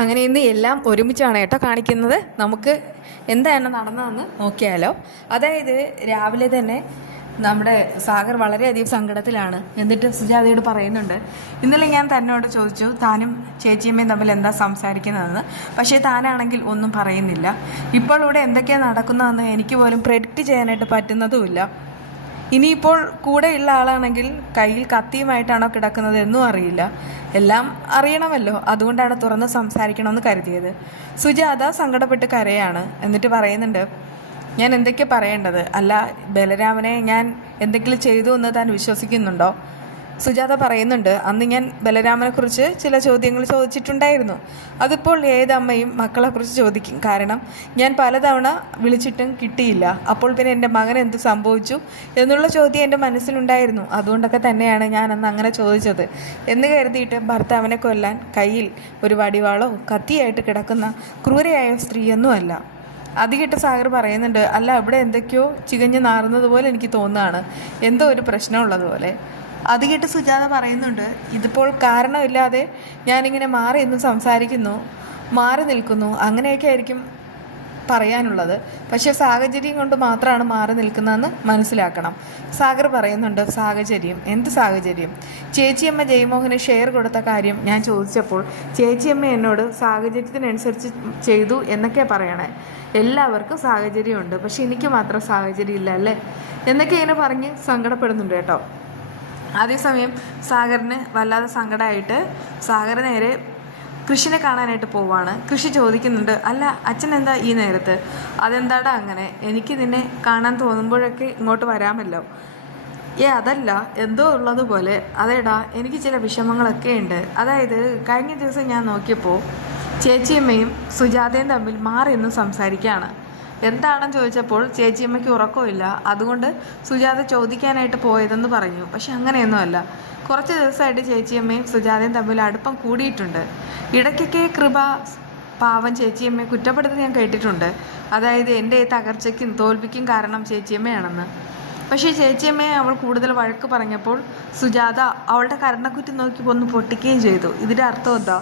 അങ്ങനെ ഇന്ന് എല്ലാം ഒരുമിച്ചാണ് കേട്ടോ കാണിക്കുന്നത്. നമുക്ക് എന്താണ് നടന്നതെന്ന് നോക്കിയാലോ. അതായത് രാവിലെ തന്നെ നമ്മുടെ സാഗർ വളരെയധികം സങ്കടത്തിലാണ്. എന്നിട്ട് സുജാതയോട് പറയുന്നുണ്ട്, ഇന്നലെ ഞാൻ തന്നോട് ചോദിച്ചു താനും ചേച്ചിയമ്മയും തമ്മിൽ എന്താ സംസാരിക്കുന്നതെന്ന്. പക്ഷേ താനാണെങ്കിൽ ഒന്നും പറയുന്നില്ല. ഇപ്പോൾ ഇവിടെ എന്തൊക്കെയാണ് നടക്കുന്നതെന്ന് എനിക്ക് പോലും പ്രെഡിക്റ്റ് ചെയ്യാനായിട്ട് പറ്റുന്നതുമില്ല. ഇനിയിപ്പോൾ കൂടെയുള്ള ആളാണെങ്കിൽ കയ്യിൽ കത്തിയുമായിട്ടാണോ കിടക്കുന്നത് എന്നും അറിയില്ല. എല്ലാം അറിയണമല്ലോ, അതുകൊണ്ടാണ് തുറന്ന് സംസാരിക്കണമെന്ന് കരുതിയത്. സുജാത സങ്കടപ്പെട്ട് കരയാണ്. എന്നിട്ട് പറയുന്നുണ്ട്, ഞാൻ എന്തൊക്കെ പറയേണ്ടത്? അല്ല, ബലരാമനെ ഞാൻ എന്തെങ്കിലും ചെയ്തു എന്ന് താൻ വിശ്വസിക്കുന്നുണ്ടോ? സുജാത പറയുന്നുണ്ട്, അന്ന് ഞാൻ ബലരാമനെക്കുറിച്ച് ചില ചോദ്യങ്ങൾ ചോദിച്ചിട്ടുണ്ടായിരുന്നു. അതിപ്പോൾ ഏതമ്മയും മക്കളെക്കുറിച്ച് ചോദിക്കും. കാരണം ഞാൻ പലതവണ വിളിച്ചിട്ടും കിട്ടിയില്ല. അപ്പോൾ പിന്നെ എൻ്റെ മകൻ എന്ത് സംഭവിച്ചു എന്നുള്ള ചോദ്യം എൻ്റെ മനസ്സിലുണ്ടായിരുന്നു. അതുകൊണ്ടൊക്കെ തന്നെയാണ് ഞാൻ അന്ന് അങ്ങനെ ചോദിച്ചത് എന്ന് കരുതിയിട്ട് ഭർത്താവിനെ കൊല്ലാൻ കയ്യിൽ ഒരു വടിവാളോ കത്തിയായിട്ട് കിടക്കുന്ന ക്രൂരയായ സ്ത്രീയൊന്നുമല്ല. അത് കേട്ട് സാഗർ പറയുന്നുണ്ട്, അല്ല, ഇവിടെ എന്തൊക്കെയോ ചികഞ്ഞ് നാറുന്നത് പോലെ എനിക്ക് തോന്നുകയാണ്, എന്തോ ഒരു പ്രശ്നമുള്ളതുപോലെ. അത് കേട്ട് സുജാത പറയുന്നുണ്ട്, ഇതിപ്പോൾ കാരണമില്ലാതെ ഞാനിങ്ങനെ മാറി എന്ന് സംസാരിക്കുന്നു, മാറി നിൽക്കുന്നു, അങ്ങനെയൊക്കെ ആയിരിക്കും പറയാനുള്ളത്. പക്ഷേ സാഹചര്യം കൊണ്ട് മാത്രമാണ് മാറി നിൽക്കുന്നതെന്ന് മനസ്സിലാക്കണം. സാഗർ പറയുന്നുണ്ട്, സാഹചര്യം? എന്ത് സാഹചര്യം? ചേച്ചിയമ്മ ജയമോഹന് ഷെയർ കൊടുത്ത കാര്യം ഞാൻ ചോദിച്ചപ്പോൾ ചേച്ചിയമ്മ എന്നോട് സാഹചര്യത്തിനനുസരിച്ച് ചെയ്തു എന്നൊക്കെയാണ് പറയണേ. എല്ലാവർക്കും സാഹചര്യമുണ്ട്, പക്ഷെ എനിക്ക് മാത്രം സാഹചര്യം ഇല്ല അല്ലേ എന്നൊക്കെ ഇങ്ങനെ പറഞ്ഞ് സങ്കടപ്പെടുന്നുണ്ട് കേട്ടോ. അതേസമയം സാഗറിന് വല്ലാതെ സങ്കടമായിട്ട് സാഗർ നേരെ കൃഷിനെ കാണാനായിട്ട് പോവാണ്. കൃഷി ചോദിക്കുന്നുണ്ട്, അല്ല അച്ഛൻ എന്താ ഈ നേരത്ത്? അതെന്താടാ അങ്ങനെ? എനിക്ക് നിന്നെ കാണാൻ തോന്നുമ്പോഴൊക്കെ ഇങ്ങോട്ട് വരാമല്ലോ. അതല്ല, എന്തോ ഉള്ളതുപോലെ. അതേടാ, എനിക്ക് ചില വിഷമങ്ങളൊക്കെ ഉണ്ട്. അതായത് കഴിഞ്ഞ ദിവസം ഞാൻ നോക്കിയപ്പോൾ ചേച്ചിയമ്മയും സുജാതയും തമ്മിൽ മാറിയെന്നും സംസാരിക്കുകയാണ്. എന്താണെന്ന് ചോദിച്ചപ്പോൾ ചേച്ചിയമ്മയ്ക്ക് ഉറക്കമില്ല, അതുകൊണ്ട് സുജാത ചോദിക്കാനായിട്ട് പോയതെന്ന് പറഞ്ഞു. പക്ഷെ അങ്ങനെയൊന്നുമല്ല. കുറച്ച് ദിവസമായിട്ട് ചേച്ചിയമ്മയും സുജാതയും തമ്മിൽ അടുപ്പം കൂടിയിട്ടുണ്ട്. ഇടയ്ക്കൊക്കെ കൃപ പാവം ചേച്ചിയമ്മയെ കുറ്റപ്പെടുത്തി ഞാൻ കേട്ടിട്ടുണ്ട്. അതായത് എൻ്റെ തകർച്ചയ്ക്കും തോൽവിക്കും കാരണം ചേച്ചിയമ്മയാണെന്ന്. പക്ഷേ ചേച്ചിയമ്മയെ അവൾ കൂടുതൽ വഴക്ക് പറഞ്ഞപ്പോൾ സുജാത അവളുടെ കരണക്കുറ്റി നോക്കി ഒന്ന് പൊട്ടിക്കുകയും ചെയ്തു. ഇതിൻ്റെ അർത്ഥം എന്താ?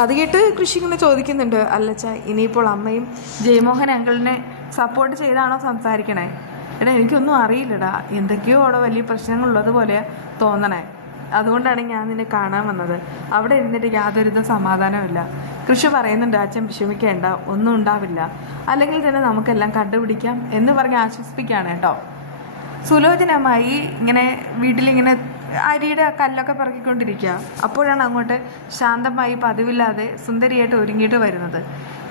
അത് കേട്ട് കൃഷി ഇങ്ങനെ ചോദിക്കുന്നുണ്ട്, അല്ലച്ച ഇനിയിപ്പോൾ അമ്മയും ജയമോഹൻ അങ്കിളിനെ സപ്പോർട്ട് ചെയ്താണോ സംസാരിക്കണേ? എടാ, എനിക്കൊന്നും അറിയില്ലടാ, എന്തൊക്കെയോ അവിടെ വലിയ പ്രശ്നങ്ങളുള്ളതുപോലെ തോന്നണേ. അതുകൊണ്ടാണ് ഞാൻ നിന്നെ കാണാൻ വന്നത്. അവിടെ ഇരുന്നിട്ട് യാതൊരുവിധ സമാധാനമില്ല. കൃഷി പറയുന്നുണ്ട്, അച്ഛൻ വിഷമിക്കേണ്ട, ഒന്നും ഉണ്ടാവില്ല, അല്ലെങ്കിൽ തന്നെ നമുക്കെല്ലാം കണ്ടുപിടിക്കാം എന്ന് പറഞ്ഞ് ആശ്വസിപ്പിക്കുകയാണ് കേട്ടോ. സുലോചനമായി ഇങ്ങനെ വീട്ടിലിങ്ങനെ അരിയുടെ കല്ലൊക്കെ പറക്കിക്കൊണ്ടിരിക്കുക. അപ്പോഴാണ് അങ്ങോട്ട് ശാന്തമായി പതിവില്ലാതെ സുന്ദരിയായിട്ട് ഒരുങ്ങിയിട്ട് വരുന്നത്.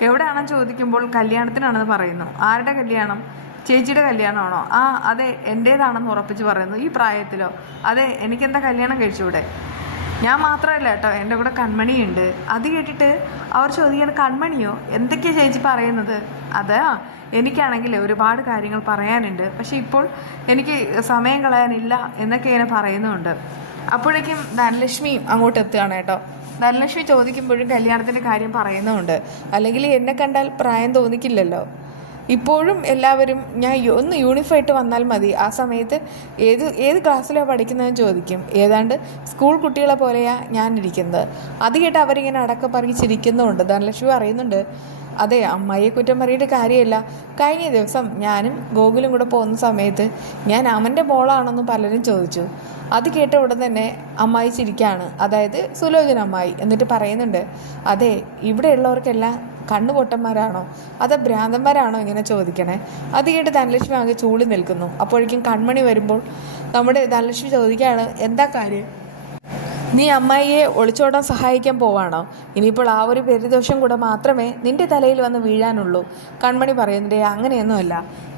എവിടെയാണെന്ന് ചോദിക്കുമ്പോൾ കല്യാണത്തിനാണെന്ന് പറയുന്നു. ആരുടെ കല്യാണം? ചേച്ചിയുടെ കല്യാണമാണോ? അതെ, എൻ്റേതാണെന്ന് ഉറപ്പിച്ച് പറയുന്നു. ഈ പ്രായത്തിലോ? അതെ, എനിക്കെന്താ കല്യാണം കഴിച്ചുകൂടെ? ഞാൻ മാത്രമല്ല കേട്ടോ, എൻ്റെ കൂടെ കൺമണിയുണ്ട്. അത് കേട്ടിട്ട് അവർ ചോദിക്കുകയാണ്, കൺമണിയോ? എന്തൊക്കെയാണ് ചേച്ചി പറയുന്നത്? അതാ, എനിക്കാണെങ്കിൽ ഒരുപാട് കാര്യങ്ങൾ പറയാനുണ്ട്, പക്ഷെ ഇപ്പോൾ എനിക്ക് സമയം കളയാനില്ല എന്നൊക്കെ ഇങ്ങനെ പറയുന്നുണ്ട്. അപ്പോഴേക്കും ധനലക്ഷ്മി അങ്ങോട്ട് എത്തുകയാണ് കേട്ടോ. ധനലക്ഷ്മി ചോദിക്കുമ്പോഴും കല്യാണത്തിൻ്റെ കാര്യം പറയുന്നുമുണ്ട്. അല്ലെങ്കിൽ എന്നെ കണ്ടാൽ പ്രായം തോന്നിക്കില്ലല്ലോ. ഇപ്പോഴും എല്ലാവരും ഞാൻ ഒന്ന് യൂണിഫോമായിട്ട് വന്നാൽ മതി, ആ സമയത്ത് ഏത് ക്ലാസ്സിലാണ് പഠിക്കുന്നതെന്ന് ചോദിക്കും. ഏതാണ്ട് സ്കൂൾ കുട്ടികളെ പോലെയാണ് ഞാനിരിക്കുന്നത്. അത് കേട്ട് അവരിങ്ങനെ അടക്കം പറഞ്ഞ് ചിരിക്കുന്നുമുണ്ട്. ധനലക്ഷ്മി പറയുന്നുണ്ട്, അതെ, അമ്മായിയെ കുറ്റം പറയേണ്ട കാര്യമില്ല. കഴിഞ്ഞ ദിവസം ഞാനും ഗോകുലും കൂടെ പോകുന്ന സമയത്ത് ഞാൻ അവൻ്റെ മോളാണെന്ന് പലരും ചോദിച്ചു. അത് കേട്ട ഉടൻ തന്നെ അമ്മായി ചിരിക്കുകയാണ്, അതായത് സുലോചന അമ്മായി. എന്നിട്ട് പറയുന്നുണ്ട്, അതെ, ഇവിടെയുള്ളവർക്കെല്ലാം കണ്ണുപൊട്ടന്മാരാണോ അതോ ഭ്രാന്തന്മാരാണോ ഇങ്ങനെ ചോദിക്കണേ? അത് കേട്ട് ധനലക്ഷ്മി ആകെ ചൂളി നിൽക്കുന്നു. അപ്പോഴേക്കും കൺമണി വരുമ്പോൾ നമ്മുടെ ധനലക്ഷ്മി ചോദിക്കുകയാണ്, എന്താ കാര്യം? നീ അമ്മായിയെ ഒളിച്ചോടാൻ സഹായിക്കാൻ പോവാണോ? ഇനിയിപ്പോൾ ആ ഒരു പെരുദോഷം കൂടെ മാത്രമേ നിന്റെ തലയിൽ വന്ന് വീഴാനുള്ളൂ. കൺമണി പറയുന്നുണ്ട്, അങ്ങനെയൊന്നുമല്ല.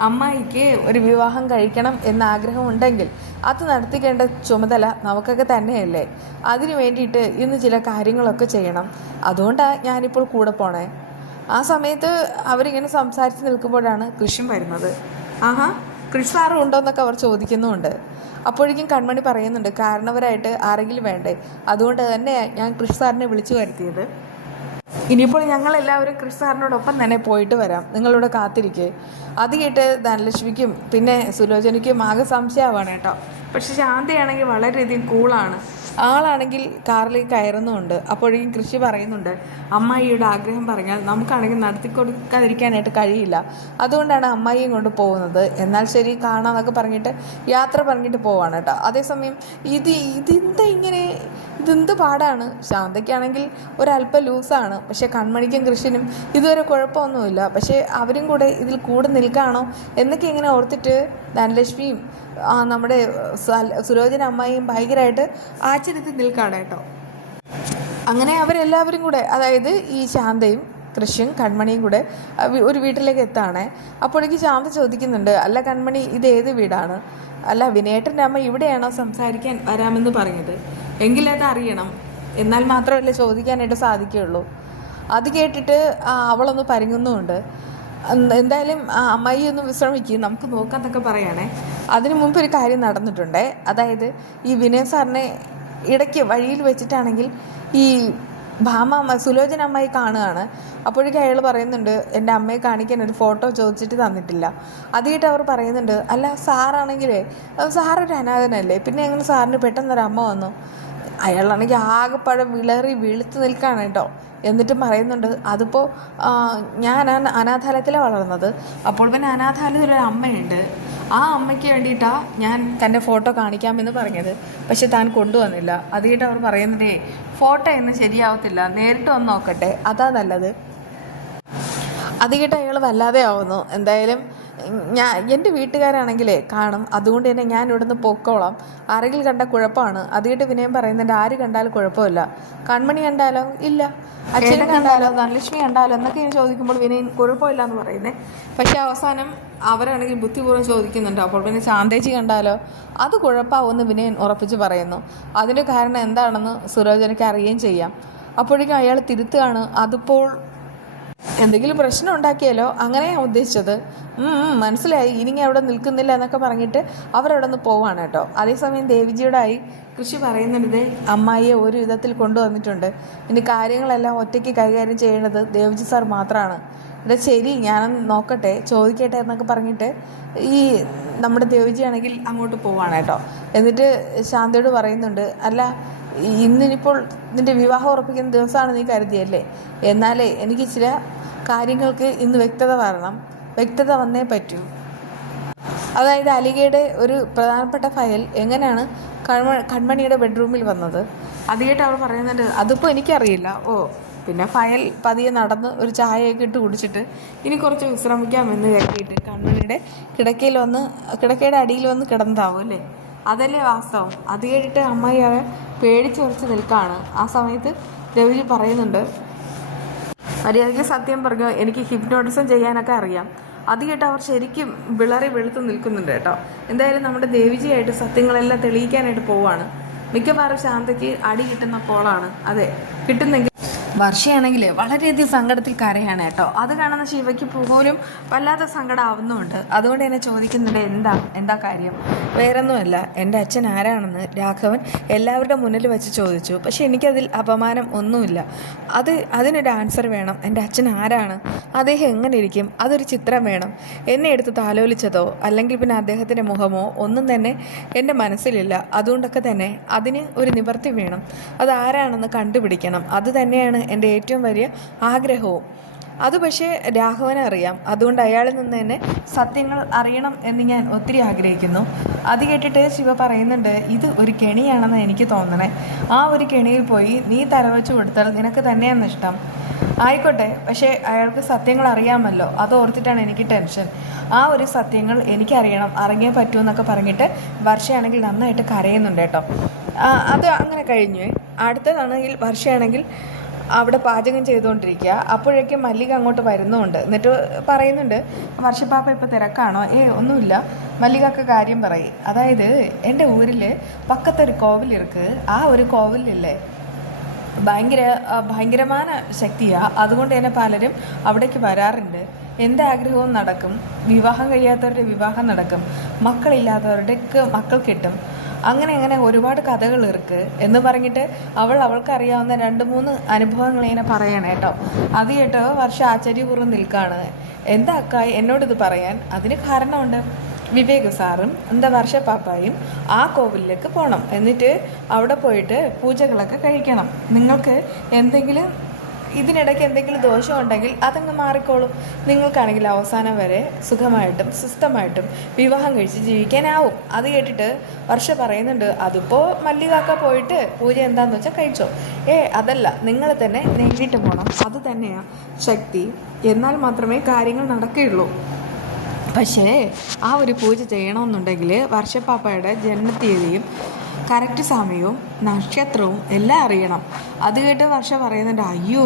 അമ്മായിക്ക് ഒരു വിവാഹം കഴിക്കണം എന്ന ആഗ്രഹമുണ്ടെങ്കിൽ അത് നടത്തിക്കേണ്ട ചുമതല നമുക്കൊക്കെ തന്നെയല്ലേ. അതിനു വേണ്ടിയിട്ട് ഇന്ന് ചില കാര്യങ്ങളൊക്കെ ചെയ്യണം. അതുകൊണ്ടാണ് ഞാനിപ്പോൾ കൂടെ പോണേ. ആ സമയത്ത് അവരിങ്ങനെ സംസാരിച്ച് നിൽക്കുമ്പോഴാണ് കൃഷ്ണൻ വരുന്നത്. കൃഷി സാറും ഉണ്ടോ എന്നൊക്കെ അവർ ചോദിക്കുന്നുമുണ്ട്. അപ്പോഴേക്കും കൺമണി പറയുന്നുണ്ട്, കാരണവരായിട്ട് ആരെങ്കിലും വേണ്ടേ, അതുകൊണ്ട് തന്നെ ഞാൻ കൃഷി സാറിനെ വിളിച്ചു വരുത്തിയത്. ഇനിയിപ്പോൾ ഞങ്ങളെല്ലാവരും കൃഷി സാറിനോടൊപ്പം തന്നെ പോയിട്ട് വരാം, നിങ്ങളിവിടെ കാത്തിരിക്കേ. അത് കേട്ട് ധനലക്ഷ്മിക്കും പിന്നെ സുലോചനയ്ക്കും ആകെ സംശയമാവാണ് കേട്ടോ. പക്ഷെ ശാന്തയാണെങ്കിൽ വളരെയധികം കൂളാണ്. ആളാണെങ്കിൽ കാറിലേക്ക് കയറുന്നുമുണ്ട്. അപ്പോഴേക്കും കൃഷി പറയുന്നുണ്ട്, അമ്മായിയുടെ ആഗ്രഹം പറഞ്ഞാൽ നമുക്കാണെങ്കിൽ നടത്തി കൊടുക്കാതിരിക്കാനായിട്ട് കഴിയില്ല, അതുകൊണ്ടാണ് അമ്മായിയും കൊണ്ട് പോകുന്നത്. എന്നാൽ ശരി, കാണാമെന്നൊക്കെ പറഞ്ഞിട്ട് യാത്ര പറഞ്ഞിട്ട് പോവാണ് കേട്ടോ. അതേസമയം ഇതെന്ത് പാടാണ്. ശാന്തയ്ക്കാണെങ്കിൽ ഒരല്പം ലൂസാണ്, പക്ഷെ കൺമണിക്കും കൃഷിനും ഇതുവരെ കുഴപ്പമൊന്നുമില്ല. പക്ഷേ അവരും കൂടെ ഇതിൽ കൂടെ നിൽക്കുകയാണോ എന്നൊക്കെ ഇങ്ങനെ ഓർത്തിട്ട് ധനലക്ഷ്മിയും നമ്മുടെ സുലോചന അമ്മായിയും ഭയങ്കരമായിട്ട് ആശ്ചര്യത്തിൽ നിൽക്കുകയാണ് കേട്ടോ. അങ്ങനെ അവരെല്ലാവരും കൂടെ, അതായത് ഈ ശാന്തയും കൃഷിയും കൺമണിയും കൂടെ ഒരു വീട്ടിലേക്ക് എത്താണ്. അപ്പോഴേക്ക് ശാന്ത ചോദിക്കുന്നുണ്ട്, അല്ല കൺമണി, ഇത് ഏത് വീടാണ്? അല്ല, വിനയേട്ടൻ്റെ അമ്മ ഇവിടെയാണോ സംസാരിക്കാൻ വരാമെന്ന് പറഞ്ഞത്? എങ്കിലത് അറിയണം, എന്നാൽ മാത്രമല്ലേ ചോദിക്കാനായിട്ട് സാധിക്കുകയുള്ളൂ. അത് കേട്ടിട്ട് അവളൊന്ന് പരുങ്ങുന്നുമുണ്ട്. എന്തായാലും അമ്മായി ഒന്ന് വിശ്രമിക്കും, നമുക്ക് നോക്കാന്നൊക്കെ പറയണേ. അതിനു മുമ്പ് ഒരു കാര്യം നടന്നിട്ടുണ്ടേ. അതായത് ഈ വിനയ സാറിനെ ഇടയ്ക്ക് വഴിയിൽ വെച്ചിട്ടാണെങ്കിൽ ഈ സുലോചന അമ്മായി കാണുകയാണ്. അപ്പോഴേക്കും അയാൾ പറയുന്നുണ്ട്, എൻ്റെ അമ്മയെ കാണിക്കാൻ ഒരു ഫോട്ടോ ചോദിച്ചിട്ട് തന്നിട്ടില്ല. അതായിട്ട് അവർ പറയുന്നുണ്ട്, അല്ല സാറാണെങ്കിലേ സാറൊരു അനാഥനല്ലേ, പിന്നെ എങ്ങനെ സാറിന് പെട്ടെന്നൊരു അമ്മ വന്നു? അയാളാണെങ്കിൽ ആകെപ്പാടെ വെളുത്ത് നിൽക്കുകയാണ് കേട്ടോ. എന്നിട്ടും പറയുന്നുണ്ട്, അതിപ്പോൾ ഞാൻ അനാഥാലയത്തിലാണ് വളർന്നത്, അപ്പോൾ പിന്നെ അനാഥാലയത്തിലൊരു അമ്മയുണ്ട്, ആ അമ്മയ്ക്ക് വേണ്ടിയിട്ടാണ് ഞാൻ തൻ്റെ ഫോട്ടോ കാണിക്കാമെന്ന് പറഞ്ഞത്, പക്ഷെ താൻ കൊണ്ടുവന്നില്ല. അതുകഴിട്ട് അവർ പറയുന്നതേ, ഫോട്ടോ ഒന്നും ശരിയാവത്തില്ല, നേരിട്ട് വന്ന് നോക്കട്ടെ, അതാ നല്ലത്. അത് കേട്ട് അയാൾ വല്ലാതെ ആവുന്നു. എന്തായാലും എൻ്റെ വീട്ടുകാരാണെങ്കിലേ കാണും, അതുകൊണ്ട് തന്നെ ഞാൻ ഇവിടുന്ന് പൊക്കോളാം, ആരെങ്കിലും കണ്ടാൽ കുഴപ്പമാണ്. അത് കേട്ട് വിനയം പറയുന്നുണ്ട്, ആര് കണ്ടാലും കുഴപ്പമില്ല, കൺമണി കണ്ടാലോ ഇല്ല, അച്ഛനെ കണ്ടാലോ ധനലക്ഷ്മി കണ്ടാലോ എന്നൊക്കെ ചോദിക്കുമ്പോൾ വിനയൻ കുഴപ്പമില്ല എന്ന് പറയുന്നത്. പക്ഷെ അവസാനം അവരാണെങ്കിൽ ബുദ്ധിപൂർവ്വം ചോദിക്കുന്നുണ്ട്, അപ്പോൾ പിന്നെ ശാന്തേച്ചി കണ്ടാലോ അത് കുഴപ്പമാവുമെന്ന് വിനയൻ ഉറപ്പിച്ച് പറയുന്നു. അതിൻ്റെ കാരണം എന്താണെന്ന് സുലോചനയ്ക്ക് അറിയുകയും ചെയ്യാം. അപ്പോഴേക്കും അയാൾ തിരുത്തുകയാണ്, അതിപ്പോൾ എന്തെങ്കിലും പ്രശ്നം ഉണ്ടാക്കിയാലോ, അങ്ങനെയാണ് ഉദ്ദേശിച്ചത്. മനസ്സിലായി, ഇനി അവിടെ നിൽക്കുന്നില്ല എന്നൊക്കെ പറഞ്ഞിട്ട് അവരവിടെ നിന്ന് പോവാണ് കേട്ടോ. അതേസമയം ദേവിജിയോടായി കൃഷി പറയുന്നുണ്ട്, അമ്മായിയെ ഒരു വിധത്തിൽ കൊണ്ടുവന്നിട്ടുണ്ട്, ഇനി കാര്യങ്ങളെല്ലാം ഒറ്റയ്ക്ക് കൈകാര്യം ചെയ്യേണ്ടത് ദേവിജി സാർ മാത്രമാണ്. ഇവിടെ ശരി, ഞാനൊന്ന് നോക്കട്ടെ, ചോദിക്കട്ടെ എന്നൊക്കെ പറഞ്ഞിട്ട് ഈ നമ്മുടെ ദേവിജി ആണെങ്കിൽ അങ്ങോട്ട് പോവാണ് കേട്ടോ. എന്നിട്ട് ശാന്തയോട് പറയുന്നുണ്ട്, അല്ല ഇന്നിപ്പോൾ നിൻ്റെ വിവാഹം ഉറപ്പിക്കുന്ന ദിവസമാണ് നീ കരുതിയല്ലേ, എന്നാലേ എനിക്ക് ചില കാര്യങ്ങൾക്ക് ഇന്ന് വ്യക്തത വരണം, വ്യക്തത വന്നേ പറ്റൂ. അതായത് അലികയുടെ ഒരു പ്രധാനപ്പെട്ട ഫയൽ എങ്ങനെയാണ് കൺമണിയുടെ ബെഡ്റൂമിൽ വന്നത്? അതുകേട്ട് അവർ പറയുന്നുണ്ട്, അതിപ്പോൾ എനിക്കറിയില്ല. പിന്നെ ഫയൽ പതിയെ നടന്ന് ഒരു ചായയൊക്കെ ഇട്ട് കുടിച്ചിട്ട് ഇനി കുറച്ച് വിശ്രമിക്കാമെന്ന് കരുതിയിട്ട് കൺമണിയുടെ കിടക്കയുടെ അടിയിൽ വന്ന് കിടന്നതാവും അല്ലേ, അതല്ലേ വാസ്തവം. അത് കേട്ടിട്ട് അമ്മായി അവൻ പേടിച്ചുറച്ച് നിൽക്കുകയാണ്. ആ സമയത്ത് ദേവിജി പറയുന്നുണ്ട്, മര്യാദയ്ക്ക് സത്യം പറഞ്ഞു, എനിക്ക് ഹിപ്നോട്ടിസം ചെയ്യാനൊക്കെ അറിയാം. അത് കേട്ട് അവർ ശരിക്കും വെളുത്ത് നിൽക്കുന്നുണ്ട് കേട്ടോ. എന്തായാലും നമ്മുടെ ദേവിജിയായിട്ട് സത്യങ്ങളെല്ലാം തെളിയിക്കാനായിട്ട് പോവാണ്. മിക്കവാറും ശാന്തയ്ക്ക് അടി കിട്ടുന്ന പോളാണ്. അതെ, കിട്ടുന്നെങ്കിൽ വർഷയാണെങ്കിൽ വളരെയധികം സങ്കടത്തിൽ കരയാണ് കേട്ടോ. അത് കാണുന്ന ശിവയ്ക്ക് പോലും വല്ലാത്ത സങ്കടം ആവുന്നുമുണ്ട്. അതുകൊണ്ട് തന്നെ ചോദിക്കുന്നുണ്ട്, എന്താ കാര്യം? വേറൊന്നുമല്ല, എൻ്റെ അച്ഛൻ ആരാണെന്ന് രാഘവൻ എല്ലാവരുടെ മുന്നിൽ വെച്ച് ചോദിച്ചു, പക്ഷെ എനിക്കതിൽ അപമാനം ഒന്നുമില്ല. അതിനൊരു ആൻസർ വേണം. എൻ്റെ അച്ഛൻ ആരാണ്, അദ്ദേഹം എങ്ങനെ ഇരിക്കും, അതൊരു ചിത്രം വേണം. എന്നെ എടുത്ത് താലോലിച്ചതോ അല്ലെങ്കിൽ പിന്നെ അദ്ദേഹത്തിൻ്റെ മുഖമോ ഒന്നും തന്നെ എൻ്റെ മനസ്സിലില്ല. അതുകൊണ്ടൊക്കെ തന്നെ അതിന് ഒരു നിവൃത്തി വേണം, അതാരാണെന്ന് കണ്ടുപിടിക്കണം. അത് തന്നെയാണ് എൻ്റെ ഏറ്റവും വലിയ ആഗ്രഹവും. അത് പക്ഷേ രാഘവനെ അറിയാം, അതുകൊണ്ട് അയാളിൽ നിന്ന് തന്നെ സത്യങ്ങൾ അറിയണം എന്ന് ഞാൻ ഒത്തിരി ആഗ്രഹിക്കുന്നു. അത് കേട്ടിട്ട് ശിവ പറയുന്നുണ്ട്, ഇത് ഒരു കെണിയാണെന്ന് എനിക്ക് തോന്നണേ. ആ ഒരു കെണിയിൽ പോയി നീ തലവെച്ച് കൊടുത്താൽ നിനക്ക് തന്നെയാണ് ഇഷ്ടം. ആയിക്കോട്ടെ, പക്ഷേ അയാൾക്ക് സത്യങ്ങൾ അറിയാമല്ലോ, അത് ഓർത്തിട്ടാണ് എനിക്ക് ടെൻഷൻ. ആ ഒരു സത്യങ്ങൾ എനിക്കറിയണം, അറിഞ്ഞേ പറ്റൂ എന്നൊക്കെ പറഞ്ഞിട്ട് വർഷയാണെങ്കിൽ നന്നായിട്ട് കരയുന്നുണ്ട് കേട്ടോ. അത് അങ്ങനെ കഴിഞ്ഞു. അടുത്തതാണെങ്കിൽ വർഷയാണെങ്കിൽ അവിടെ പാചകം ചെയ്തുകൊണ്ടിരിക്കുക. അപ്പോഴേക്കും മല്ലിക അങ്ങോട്ട് വരുന്നുമുണ്ട്. എന്നിട്ട് പറയുന്നുണ്ട്, വർഷപ്പാപ്പ ഇപ്പോൾ തിരക്കാണോ? ഒന്നുമില്ല, മല്ലികക്ക് കാര്യം പറയും. അതായത് എൻ്റെ ഊരിൽ പക്കത്തൊരു കോവിലിருக்கு, ആ ഒരു കോവിലില്ലേ ഭയങ്കരമായ ശക്തിയാണ്. അതുകൊണ്ട് തന്നെ പലരും അവിടേക്ക് വരാറുണ്ട്. എൻ്റെ ആഗ്രഹവും നടക്കും, വിവാഹം കഴിയാത്തവരുടെ വിവാഹം നടക്കും, മക്കളില്ലാത്തവരുടെയൊക്കെ മക്കൾ കിട്ടും. അങ്ങനെ ഒരുപാട് കഥകളിருக்கு എന്ന് പറഞ്ഞിട്ട് അവൾക്കറിയാവുന്ന 2-3 അനുഭവങ്ങൾ ഇങ്ങനെ പറയണം കേട്ടോ. അത് കേട്ടോ വർഷം ആശ്ചര്യപൂർവ്വം നിൽക്കുകയാണ്. എന്താ അക്ക എന്നോടിത് പറയാൻ? അതിന് കാരണമുണ്ട്. വിവേക് സാറും എന്താ വർഷ പാപ്പായും ആ കോവിലിലേക്ക് പോകണം. എന്നിട്ട് അവിടെ പോയിട്ട് പൂജകളൊക്കെ കഴിക്കണം. നിങ്ങൾക്ക് എന്തെങ്കിലും ഇതിനിടയ്ക്ക് എന്തെങ്കിലും ദോഷം ഉണ്ടെങ്കിൽ അതങ്ങ് മാറിക്കോളും. നിങ്ങൾക്കാണെങ്കിൽ അവസാനം വരെ സുഖമായിട്ടും സ്വസ്ഥമായിട്ടും വിവാഹം കഴിച്ച് ജീവിക്കാനാവും. അത് കേട്ടിട്ട് വർഷ പറയുന്നുണ്ട്, അതിപ്പോൾ മല്ലികാക്ക പോയിട്ട് പൂജ എന്താണെന്ന് വെച്ചാൽ കഴിച്ചോ. അതല്ല, നിങ്ങൾ തന്നെ നേരിട്ട് പോകണം. അത് തന്നെയാണ് ശക്തി. എന്നാൽ മാത്രമേ കാര്യങ്ങൾ നടക്കുകയുള്ളൂ. പക്ഷേ ആ ഒരു പൂജ ചെയ്യണമെന്നുണ്ടെങ്കിൽ വർഷപ്പാപ്പയുടെ ജന്മതീയതിയും കറക്റ്റ് സമയവും നക്ഷത്രവും എല്ലാം അറിയണം. അത് കേട്ട് വർഷ പറയുന്നുണ്ട്, അയ്യോ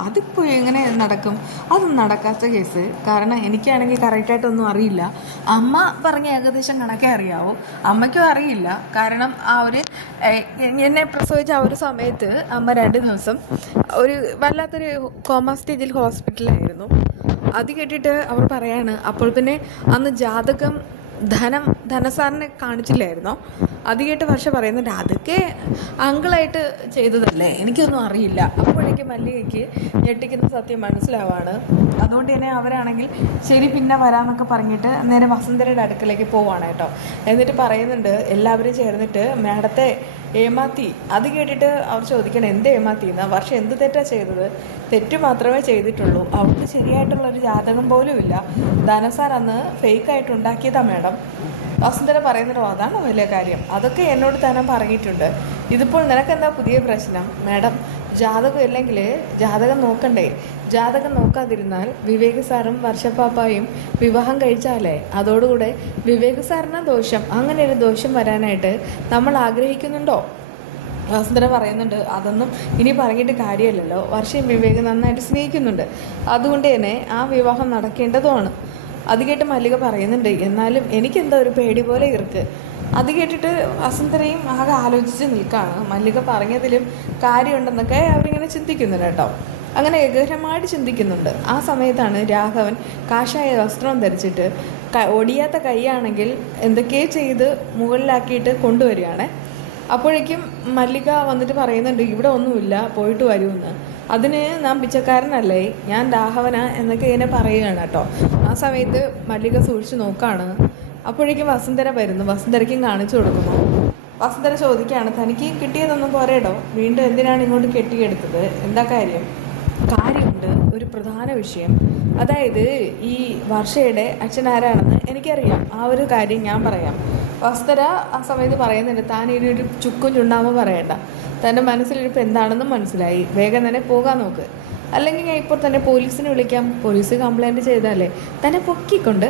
അതിപ്പോൾ എങ്ങനെ നടക്കും? അതൊന്നും നടക്കാത്ത കേസ്. കാരണം എനിക്കാണെങ്കിൽ കറക്റ്റായിട്ടൊന്നും അറിയില്ല. അമ്മ പറഞ്ഞ ഏകദേശം കണക്കേ അറിയാവൂ, അമ്മയ്ക്കും അറിയില്ല. കാരണം എന്നെ പ്രസവിച്ച ആ ഒരു സമയത്ത് അമ്മ 2 ദിവസം ഒരു വല്ലാത്തൊരു കോമ സ്റ്റേജിൽ ഹോസ്പിറ്റലായിരുന്നു. അത് കേട്ടിട്ട് അവർ പറയാണ്, അപ്പോൾ പിന്നെ അന്ന് ജാതകം ധനസാറിനെ കാണിച്ചില്ലായിരുന്നോ? അത് കേട്ട് വർഷ പറയുന്നുണ്ട്, അതൊക്കെ അങ്കിളായിട്ട് ചെയ്തതല്ലേ, എനിക്കൊന്നും അറിയില്ല. അപ്പോഴേക്കും മല്ലികയ്ക്ക് ഞെട്ടിക്കുന്ന സത്യം മനസ്സിലാവാണ്. അതുകൊണ്ട് തന്നെ അവരാണെങ്കിൽ ശരി പിന്നെ വരാമെന്നൊക്കെ പറഞ്ഞിട്ട് നേരെ വസുന്ധരയുടെ അടുക്കലേക്ക് പോവാണ് കേട്ടോ. എന്നിട്ട് പറയുന്നുണ്ട്, എല്ലാവരും ചേർന്നിട്ട് മാഡത്തെ ഏമാത്തി. അത് കേട്ടിട്ട് അവർ ചോദിക്കണം, എന്ത് ഏമാത്തി എന്നാ? വർഷം എന്ത് തെറ്റാ ചെയ്തത്? തെറ്റ് മാത്രമേ ചെയ്തിട്ടുള്ളൂ. അവർക്ക് ശരിയായിട്ടുള്ളൊരു ജാതകം പോലും ഇല്ല. ധനസാർ അന്ന് ഫേക്കായിട്ട് ഉണ്ടാക്കിയതാ മാഡം. വസുന്ധര പറയുന്നുണ്ടോ, അതാണ് വലിയ കാര്യം. അതൊക്കെ എന്നോട് തന്നെ പറഞ്ഞിട്ടുണ്ട്. ഇതിപ്പോൾ നിനക്കെന്താ പുതിയ പ്രശ്നം? മാഡം, ജാതകം ഇല്ലെങ്കിൽ ജാതകം നോക്കണ്ടേ? ജാതകം നോക്കാതിരുന്നാൽ വിവേക് സാറും വർഷപ്പാപ്പായും വിവാഹം കഴിച്ചാലേ അതോടുകൂടെ വിവേക് സാറിന് ദോഷം, അങ്ങനെ ഒരു ദോഷം വരാനായിട്ട് നമ്മൾ ആഗ്രഹിക്കുന്നുണ്ടോ? വസുന്ധര പറയുന്നുണ്ട്, അതൊന്നും ഇനി പറഞ്ഞിട്ട് കാര്യമല്ലല്ലോ. വർഷയും വിവേക് നന്നായിട്ട് സ്നേഹിക്കുന്നുണ്ട്. അതുകൊണ്ട് തന്നെ ആ വിവാഹം നടക്കേണ്ടതുമാണ്. അത് കേട്ട് മല്ലിക പറയുന്നുണ്ട്, എന്നാലും എനിക്കെന്തോ ഒരു പേടി പോലെ ഇருக்கு. അത് കേട്ടിട്ട് വസുന്ധരയും ആകെ ആലോചിച്ച് നിൽക്കുകയാണ്. മല്ലിക പറഞ്ഞതിലും കാര്യമുണ്ടെന്നൊക്കെ അവരിങ്ങനെ ചിന്തിക്കുന്നുണ്ട് കേട്ടോ. അങ്ങനെ ഗഹനമായിട്ട് ചിന്തിക്കുന്നുണ്ട്. ആ സമയത്താണ് രാഘവൻ കാഷായ വസ്ത്രം ധരിച്ചിട്ട് ഒടിയാത്ത കൈയാണെങ്കിൽ എന്തൊക്കെയോ ചെയ്ത് മുകളിലാക്കിയിട്ട് കൊണ്ടുവരികയാണ്. അപ്പോഴേക്കും മല്ലിക വന്നിട്ട് പറയുന്നുണ്ട്, ഇവിടെ ഒന്നുമില്ല, പോയിട്ട് വരുമെന്ന്. അതിന് നാം പിച്ചക്കാരനല്ലേ, ഞാൻ രാഘവനാ എന്നൊക്കെ ഇങ്ങനെ പറയുകയാണ് കേട്ടോ. ആ സമയത്ത് മല്ലിക സൂക്ഷിച്ച് നോക്കുകയാണ്. അപ്പോഴേക്കും വസുന്ധര വരുന്നു. വസുന്ധരയ്ക്കും കാണിച്ചു കൊടുക്കുന്നു. വസുന്ധര ചോദിക്കുകയാണ്, തനിക്ക് കിട്ടിയതൊന്നും പോരേടോ, വീണ്ടും എന്തിനാണ് ഇങ്ങോട്ട് കെട്ടിയെടുത്തത്? എന്താ കാര്യം? കാര്യമുണ്ട്, ഒരു പ്രധാന വിഷയം. അതായത് ഈ വർഷയുടെ അച്ഛൻ ആരാണെന്ന് എനിക്കറിയാം. ആ ഒരു കാര്യം ഞാൻ പറയാം. വസുന്ധര ആ സമയത്ത് പറയുന്നുണ്ട്, താൻ ഇനി ഒരു ചുക്കും ചുണ്ണാമ്പും പറയണ്ട. തൻ്റെ മനസ്സിലിരിപ്പോൾ എന്താണെന്നും മനസ്സിലായി. വേഗം തന്നെ പോകാൻ നോക്ക്, അല്ലെങ്കിൽ ഞാൻ ഇപ്പോൾ തന്നെ പോലീസിനെ വിളിക്കാം. പോലീസ് കംപ്ലൈൻറ്റ് ചെയ്താലേ തന്നെ പൊക്കിക്കൊണ്ട്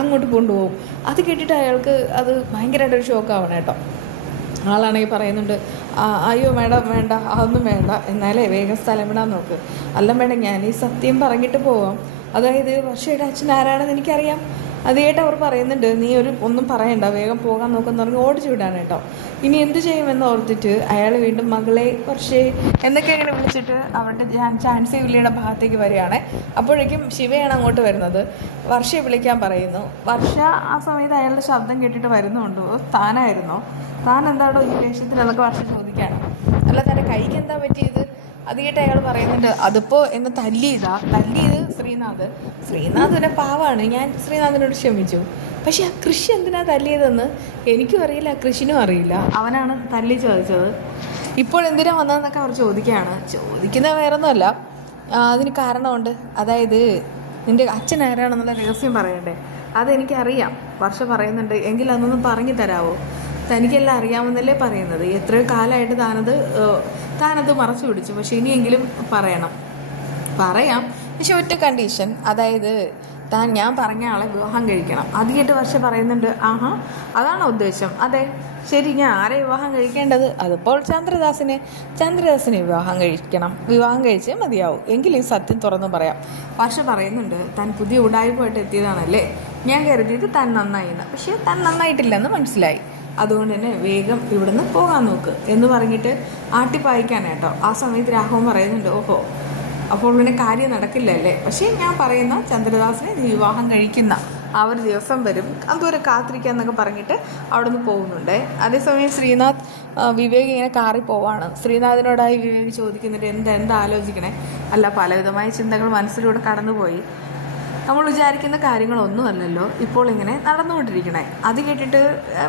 അങ്ങോട്ട് കൊണ്ടുപോകും. അത് കേട്ടിട്ട് അയാൾക്ക് അത് ഭയങ്കരമായിട്ടൊരു ഷോക്കാവണം കേട്ടോ. ആളാണെങ്കിൽ പറയുന്നുണ്ട്, അയ്യോ മാഡം വേണ്ട, അതൊന്നും വേണ്ട, എന്നാലേ വേഗം സ്ഥലം വിടാൻ നോക്ക്. അല്ല മാഡം, ഞാൻ ഈ സത്യം പറഞ്ഞിട്ട് പോവാം. അതായത് വർഷയുടെ അച്ഛൻ ആരാണെന്ന് എനിക്കറിയാം. അത് കേട്ട് അവർ പറയുന്നുണ്ട്, നീ ഒന്നും പറയണ്ട, വേഗം പോകാൻ നോക്കുമെന്ന് പറഞ്ഞ് ഓടിച്ചു വിടാൻ കേട്ടോ. ഇനി എന്ത് ചെയ്യുമെന്ന് ഓർത്തിട്ട് അയാൾ വീണ്ടും മകളെ വർഷേ എന്നൊക്കെ ഇങ്ങനെ വിളിച്ചിട്ട് അവരുടെ ഝാൻസി വില്ലിയുടെ ഭാഗത്തേക്ക് വരികയാണ്. അപ്പോഴേക്കും ശിവയാണ് അങ്ങോട്ട് വരുന്നത്. വർഷയെ വിളിക്കാൻ പറയുന്നു. വർഷ ആ സമയത്ത് അയാളുടെ ശബ്ദം കേട്ടിട്ട് വരുന്നുണ്ടോ, താനായിരുന്നോ? താൻ എന്താണോ ഈ വേഷത്തിലെന്നൊക്കെ വർഷ ചോദിക്കുകയാണ്. അല്ല, തൻ്റെ കൈക്ക് എന്താ പറ്റിയത്? അത് കേട്ട് അയാൾ പറയുന്നുണ്ട്, അതിപ്പോൾ എന്നെ തല്ലിയത് ശ്രീനാഥ് പിന്നെ പാവാണ്, ഞാൻ ശ്രീനാഥിനോട് ക്ഷമിച്ചു. പക്ഷെ ആ കൃഷി എന്തിനാ തല്ലിയതെന്ന് എനിക്കും അറിയില്ല, കൃഷിനും അറിയില്ല. അവനാണ് തല്ലി ചോദിച്ചത്. ഇപ്പോൾ എന്തിനാ വന്നതെന്നൊക്കെ അവർ ചോദിക്കുന്നത് വേറൊന്നുമല്ല, അതിന് കാരണമുണ്ട്. അതായത് നിൻ്റെ അച്ഛൻ ആരാണെന്നുള്ള രഹസ്യം പറയണ്ടേ? അതെനിക്കറിയാം. വർഷ പറയുന്നുണ്ട്, എങ്കിൽ അതൊന്നും പറഞ്ഞു തരാമോ? തനിക്കെല്ലാം അറിയാമെന്നല്ലേ പറയുന്നത്. എത്രയോ കാലമായിട്ട് താനത് മറച്ചു പിടിച്ചു. പക്ഷെ ഇനിയെങ്കിലും പറയാം. പക്ഷെ ഒറ്റ കണ്ടീഷൻ, അതായത് ഞാൻ പറഞ്ഞ ആളെ വിവാഹം കഴിക്കണം. അത് കേട്ട് വർഷ പറയുന്നുണ്ട്, ആഹാ അതാണോ ഉദ്ദേശം? അതെ, ശരി, ഞാൻ ആരെ വിവാഹം കഴിക്കേണ്ടത്? അതിപ്പോൾ ചന്ദ്രദാസിനെ വിവാഹം കഴിക്കണം. വിവാഹം കഴിച്ചേ മതിയാവും. എങ്കിലും സത്യം തുറന്നു പറയാം. വർഷ പറയുന്നുണ്ട്, താൻ പുതിയ ഉടായ്പായിട്ട് എത്തിയതാണല്ലേ, ഞാൻ കരുതിയത് താൻ നന്നായിന്ന്. പക്ഷേ താൻ നന്നായിട്ടില്ലെന്ന് മനസ്സിലായി. അതുകൊണ്ട് തന്നെ വേഗം ഇവിടുന്ന് പോകാൻ നോക്ക് എന്ന് പറഞ്ഞിട്ട് ആട്ടിപ്പായിക്കാനാട്ടോ. ആ സമയത്ത് രാഘവൻ പറയുന്നുണ്ട്, ഓഹോ അപ്പോൾ പിന്നെ കാര്യം നടക്കില്ലല്ലേ? പക്ഷേ ഞാൻ പറയുന്ന ചന്ദ്രദാസിനെ വിവാഹം കഴിക്കുന്ന ആ ഒരു ദിവസം വരും, അതുവരെ കാത്തിരിക്കുക എന്നൊക്കെ പറഞ്ഞിട്ട് അവിടെ നിന്ന് പോകുന്നുണ്ട്. അതേസമയം ശ്രീനാഥ് വിവേക് ഇങ്ങനെ കാറി പോവാണ്. ശ്രീനാഥിനോടായി വിവേക് ചോദിക്കുന്നുണ്ട്, എന്താ ആലോചിക്കണേ? അല്ല, പലവിധമായ ചിന്തകൾ മനസ്സിലൂടെ കടന്നുപോയി. നമ്മൾ വിചാരിക്കുന്ന കാര്യങ്ങളൊന്നുമല്ലല്ലോ ഇപ്പോൾ ഇങ്ങനെ നടന്നുകൊണ്ടിരിക്കണേ. അത് കേട്ടിട്ട്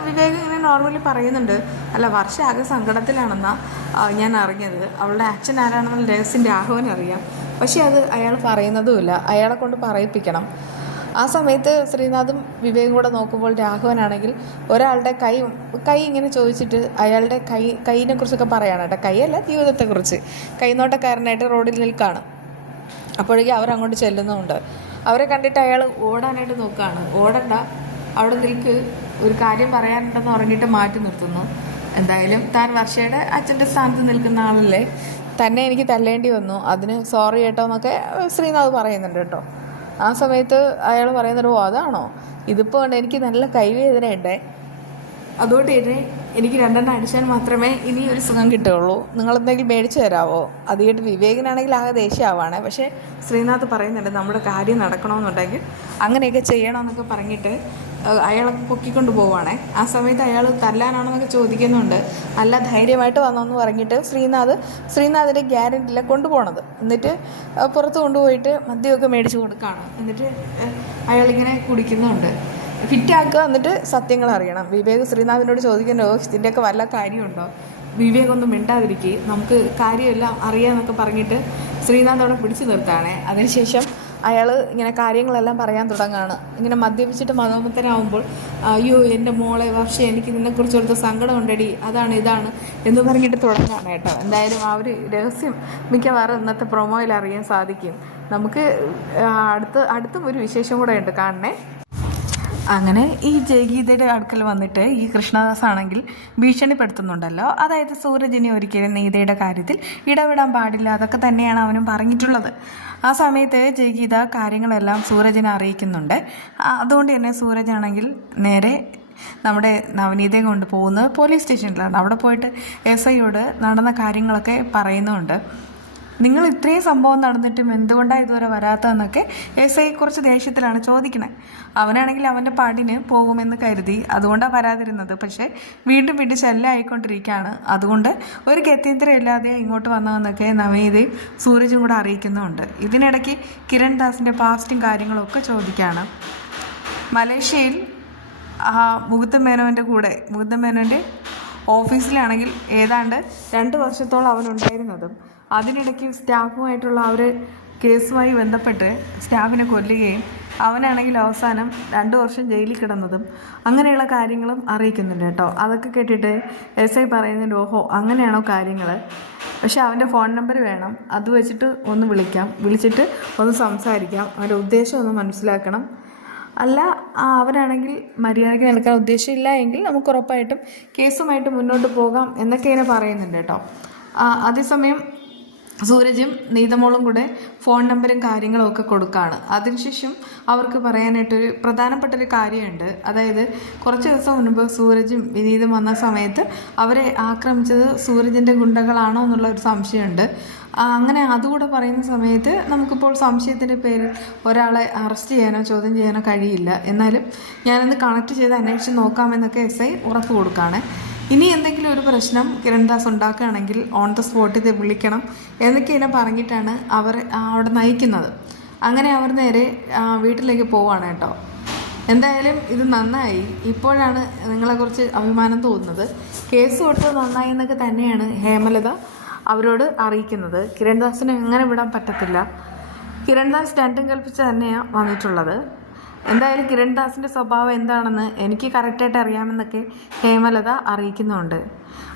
വിവേക് ഇങ്ങനെ നോർമലി പറയുന്നുണ്ട്, അല്ല വർഷ ആകെ സങ്കടത്തിലാണെന്നാണ് ഞാൻ അറിഞ്ഞത്. അവളുടെ അച്ഛൻ ആരാണെന്നുള്ള രഹസ്യം രാഘവനറിയാം, പക്ഷേ അത് അയാൾ പറയുന്നതുമില്ല, അയാളെ കൊണ്ട് പറയിപ്പിക്കണം. ആ സമയത്ത് ശ്രീനാഥും വിവേകും കൂടെ നോക്കുമ്പോൾ രാഘവനാണെങ്കിൽ ഒരാളുടെ കൈ ഇങ്ങനെ ചോദിച്ചിട്ട് അയാളുടെ കൈയിനെ കുറിച്ചൊക്കെ പറയാണ് കേട്ടോ. കൈയല്ല, ജീവിതത്തെക്കുറിച്ച്. കൈനോട്ടക്കാരനായിട്ട് റോഡിൽ നിൽക്കുകയാണ്. അപ്പോഴേക്കും അവരങ്ങോട്ട് ചെല്ലുന്നുമുണ്ട്. അവരെ കണ്ടിട്ട് അയാൾ ഓടാനായിട്ട് നോക്കുകയാണ്. ഓടണ്ട, അവിടെ നിൽക്ക്, ഒരു കാര്യം പറയാനുണ്ടെന്ന് പറഞ്ഞിട്ട് മാറ്റി നിർത്തുന്നു. എന്തായാലും താൻ വർഷയുടെ അച്ഛൻ്റെ സ്ഥാനത്ത് നിൽക്കുന്ന ആളല്ലേ, തന്നെ എനിക്ക് തല്ലേണ്ടി വന്നു, അതിന് സോറി കേട്ടോ എന്നൊക്കെ ശ്രീനാഥ് പറയുന്നുണ്ട് കേട്ടോ. ആ സമയത്ത് അയാൾ പറയുന്നത്, ഓ അതാണോ, ഇതിപ്പോൾ എനിക്ക് നല്ല കൈവേദനയുണ്ടേ, അതുകൊണ്ട് തന്നെ എനിക്ക് 2 അടിച്ചാൽ മാത്രമേ ഇനി ഒരു സുഖം കിട്ടുകയുള്ളൂ, നിങ്ങളെന്തെങ്കിലും മേടിച്ചു തരാമോ? അത് കേട്ട് വിവേകിനാണെങ്കിൽ ആകെ ദേഷ്യമാവാണ്. പക്ഷേ ശ്രീനാഥ് പറയുന്നുണ്ട്, നമ്മുടെ കാര്യം നടക്കണമെന്നുണ്ടെങ്കിൽ അങ്ങനെയൊക്കെ ചെയ്യണമെന്നൊക്കെ പറഞ്ഞിട്ട് അയാളൊക്കെ പൊക്കിക്കൊണ്ട് പോവുകയാണേ. ആ സമയത്ത് അയാൾ തല്ലാനാണെന്നൊക്കെ ചോദിക്കുന്നുണ്ട്. നല്ല ധൈര്യമായിട്ട് വന്നോന്ന് പറഞ്ഞിട്ട് ശ്രീനാഥിൻ്റെ ഗ്യാരൻറ്റിയിലാണ് കൊണ്ടുപോകണത്. എന്നിട്ട് പുറത്ത് കൊണ്ടുപോയിട്ട് മദ്യമൊക്കെ മേടിച്ച് കൊടുക്കുകയാണ്. എന്നിട്ട് അയാളിങ്ങനെ കുടിക്കുന്നുണ്ട്. ഫിറ്റാക്കുക, എന്നിട്ട് സത്യങ്ങൾ അറിയണം. വിവേക് ശ്രീനാഥിനോട് ചോദിക്കണ്ടോ, ഇതിൻ്റെയൊക്കെ വല്ല കാര്യമുണ്ടോ? വിവേക് ഒന്നും മിണ്ടാതിരിക്കുക, നമുക്ക് കാര്യമെല്ലാം അറിയാമെന്നൊക്കെ പറഞ്ഞിട്ട് ശ്രീനാഥ് അവിടെ പിടിച്ചു നിർത്താണേ. അതിനുശേഷം അയാൾ ഇങ്ങനെ കാര്യങ്ങളെല്ലാം പറയാൻ തുടങ്ങുകയാണ്. ഇങ്ങനെ മദ്യപിച്ചിട്ട് മതോമത്തനാവുമ്പോൾ, അയ്യോ എൻ്റെ മോളെ വർഷ, എനിക്ക് നിന്നെക്കുറിച്ച് ഒരു സങ്കടം ഉണ്ടടി, അതാണ് ഇതാണ് എന്ന് പറഞ്ഞിട്ട് തുടങ്ങുകയാണ് കേട്ടോ. എന്തായാലും ആ ഒരു രഹസ്യം മിക്കവാറും ഇന്നത്തെ പ്രൊമോയിൽ അറിയാൻ സാധിക്കും. നമുക്ക് അടുത്തും ഒരു വിശേഷം കൂടെ ഉണ്ട്, കാണണേ. അങ്ങനെ ഈ ജയഗീതയുടെ അടുക്കൽ വന്നിട്ട് ഈ കൃഷ്ണദാസ് ആണെങ്കിൽ ഭീഷണിപ്പെടുത്തുന്നുണ്ടല്ലോ. അതായത് സൂരജിനെ ഒരിക്കലും നീതയുടെ കാര്യത്തിൽ ഇടപെടാൻ പാടില്ല, അതൊക്കെ തന്നെയാണ് അവനും പറഞ്ഞിട്ടുള്ളത്. ആ സമയത്ത് ജയഗീത കാര്യങ്ങളെല്ലാം സൂരജിനെ അറിയിക്കുന്നുണ്ട്. അതുകൊണ്ട് തന്നെ സൂരജാണെങ്കിൽ നേരെ നമ്മുടെ നവനീതയെ കൊണ്ട് പോകുന്നത് പോലീസ് സ്റ്റേഷനിലാണ്. അവിടെ പോയിട്ട് SIയോട് നടന്ന കാര്യങ്ങളൊക്കെ പറയുന്നുണ്ട്. നിങ്ങൾ ഇത്രയും സംഭവം നടന്നിട്ടും എന്തുകൊണ്ടാണ് ഇതുവരെ വരാത്തതെന്നൊക്കെ SI കുറച്ച് ദേഷ്യത്തിലാണ് ചോദിക്കണത്. അവനാണെങ്കിൽ അവൻ്റെ പാടിന് പോകുമെന്ന് കരുതി, അതുകൊണ്ടാണ് വരാതിരുന്നത്. പക്ഷേ വീണ്ടും ശല്യമായിക്കൊണ്ടിരിക്കുകയാണ്. അതുകൊണ്ട് ഒരു ഗത്യന്തരം ഇല്ലാതെ ഇങ്ങോട്ട് വന്നതെന്നൊക്കെ നവനീതയും സൂരജും കൂടെ അറിയിക്കുന്നുമുണ്ട്. ഇതിനിടയ്ക്ക് കിരൺ ദാസിൻ്റെ പാസ്റ്റും കാര്യങ്ങളൊക്കെ ചോദിക്കുകയാണ്. മലേഷ്യയിൽ മുകുന്ദൻ മേനോൻ്റെ ഓഫീസിലാണെങ്കിൽ ഏതാണ്ട് 2 വർഷത്തോളം അവനുണ്ടായിരുന്നതും അതിനിടയ്ക്ക് സ്റ്റാഫുമായിട്ടുള്ള അവർ കേസുമായി ബന്ധപ്പെട്ട് സ്റ്റാഫിനെ കൊല്ലുകയും അവനാണെങ്കിൽ അവസാനം 2 വർഷം ജയിലിൽ കിടന്നതും അങ്ങനെയുള്ള കാര്യങ്ങളും അറിയിക്കുന്നുണ്ട് കേട്ടോ. അതൊക്കെ കേട്ടിട്ട് SI പറയുന്നുണ്ട്, ഓഹോ അങ്ങനെയാണോ കാര്യങ്ങൾ, പക്ഷേ അവൻ്റെ ഫോൺ നമ്പർ വേണം, അത് വെച്ചിട്ട് ഒന്ന് വിളിച്ചിട്ട് ഒന്ന് സംസാരിക്കാം, അവൻ്റെ ഉദ്ദേശം ഒന്ന് മനസ്സിലാക്കണം, അല്ല അവരാണെങ്കിൽ മര്യാദയ്ക്ക് നിൽക്കാൻ ഉദ്ദേശമില്ല എങ്കിൽ നമുക്ക് ഉറപ്പായിട്ടും കേസുമായിട്ട് മുന്നോട്ട് പോകാം എന്നൊക്കെ ഇങ്ങനെ പറയുന്നുണ്ട് കേട്ടോ. അതേസമയം സൂരജും നീതമോളും കൂടെ ഫോൺ നമ്പറും കാര്യങ്ങളും ഒക്കെ കൊടുക്കുകയാണ്. അതിനുശേഷം അവർക്ക് പറയാനായിട്ടൊരു പ്രധാനപ്പെട്ടൊരു കാര്യമുണ്ട്. അതായത് കുറച്ച് ദിവസം മുൻപ് സൂരജും വിനീതും വന്ന സമയത്ത് അവരെ ആക്രമിച്ചത് സൂരജിൻ്റെ ഗുണ്ടകളാണോ എന്നുള്ള ഒരു സംശയമുണ്ട്. അങ്ങനെ അതുകൂടെ പറയുന്ന സമയത്ത് നമുക്കിപ്പോൾ സംശയത്തിൻ്റെ പേരിൽ ഒരാളെ അറസ്റ്റ് ചെയ്യാനോ ചോദ്യം ചെയ്യാനോ കഴിയില്ല. എന്നാലും ഞാനൊന്ന് കണക്ട് ചെയ്ത് അന്വേഷിച്ച് നോക്കാമെന്നൊക്കെ SI ഉറപ്പ് കൊടുക്കുകയാണ്. ഇനി എന്തെങ്കിലും ഒരു പ്രശ്നം കിരൺദാസ് ഉണ്ടാക്കുകയാണെങ്കിൽ ഓൺ ദ സ്പോട്ട് ഇത് വിളിക്കണം എന്നൊക്കെ ഇങ്ങനെ പറഞ്ഞിട്ടാണ് അവർ അവിടെ നയിക്കുന്നത്. അങ്ങനെ അവർ നേരെ വീട്ടിലേക്ക് പോവുകയാണ് കേട്ടോ. എന്തായാലും ഇത് നന്നായി, ഇപ്പോഴാണ് നിങ്ങളെക്കുറിച്ച് അഭിമാനം തോന്നുന്നത്. കേസ് കൊടുത്തത് നന്നായി എന്നൊക്കെ തന്നെയാണ് ഹേമലത അവരോട് അറിയിക്കുന്നത്. കിരൺദാസിനെ എങ്ങനെ വിടാൻ പറ്റത്തില്ല, കിരൺദാസ് രണ്ടും കൽപ്പിച്ച് തന്നെയാണ് വന്നിട്ടുള്ളത്. എന്തായാലും കിരൺദാസിൻ്റെ സ്വഭാവം എന്താണെന്ന് എനിക്ക് കറക്റ്റായിട്ട് അറിയാമെന്നൊക്കെ ഹേമലത അറിയിക്കുന്നുണ്ട്.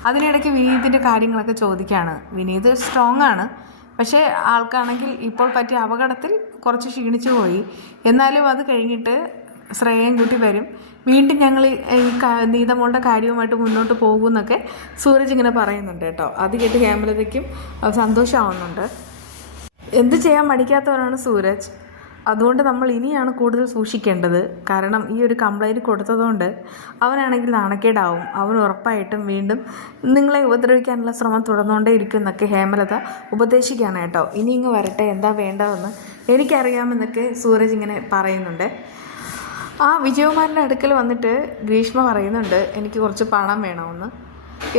അതിനിടയ്ക്ക് വിനീതിൻ്റെ കാര്യങ്ങളൊക്കെ ചോദിക്കുകയാണ്. വിനീത് സ്ട്രോങ് ആണ്, പക്ഷേ ആൾക്കാണെങ്കിൽ ഇപ്പോൾ പറ്റിയ അപകടത്തിൽ കുറച്ച് ക്ഷീണിച്ചു പോയി. എന്നാലും അത് കഴിഞ്ഞിട്ട് ശ്രേയയും കൂട്ടി വരും, വീണ്ടും ഞങ്ങൾ ഈ നീതമോളുടെ കാര്യവുമായിട്ട് മുന്നോട്ട് പോകുമെന്നൊക്കെ സൂരജ് ഇങ്ങനെ പറയുന്നുണ്ട് കേട്ടോ. അത് കേട്ട് ഹേമലതയ്ക്കും സന്തോഷമാവുന്നുണ്ട്. എന്ത് ചെയ്യാൻ മടിക്കാത്തവരാണ് സൂരജ്. അതുകൊണ്ട് നമ്മൾ ഇനിയാണ് കൂടുതൽ സൂക്ഷിക്കേണ്ടത്. കാരണം ഈ ഒരു കംപ്ലൈൻറ്റ് കൊടുത്തതുകൊണ്ട് അവനാണെങ്കിൽ നാണക്കേടാവും. അവൻ ഉറപ്പായിട്ടും വീണ്ടും നിങ്ങളെ ഉപദ്രവിക്കാനുള്ള ശ്രമം തുടർന്നുകൊണ്ടേ ഇരിക്കും എന്നൊക്കെ ഹേമലത ഉപദേശിക്കുകയാണ് കേട്ടോ. ഇനി ഇങ്ങ് വരട്ടെ, എന്താ വേണ്ടതെന്ന് എനിക്കറിയാമെന്നൊക്കെ സൂരജ് ഇങ്ങനെ പറയുന്നുണ്ട്. വിജയകുമാറിൻ്റെ അടുക്കൽ വന്നിട്ട് ഗ്രീഷ്മ പറയുന്നുണ്ട്, എനിക്ക് കുറച്ച് പണം വേണമെന്ന്.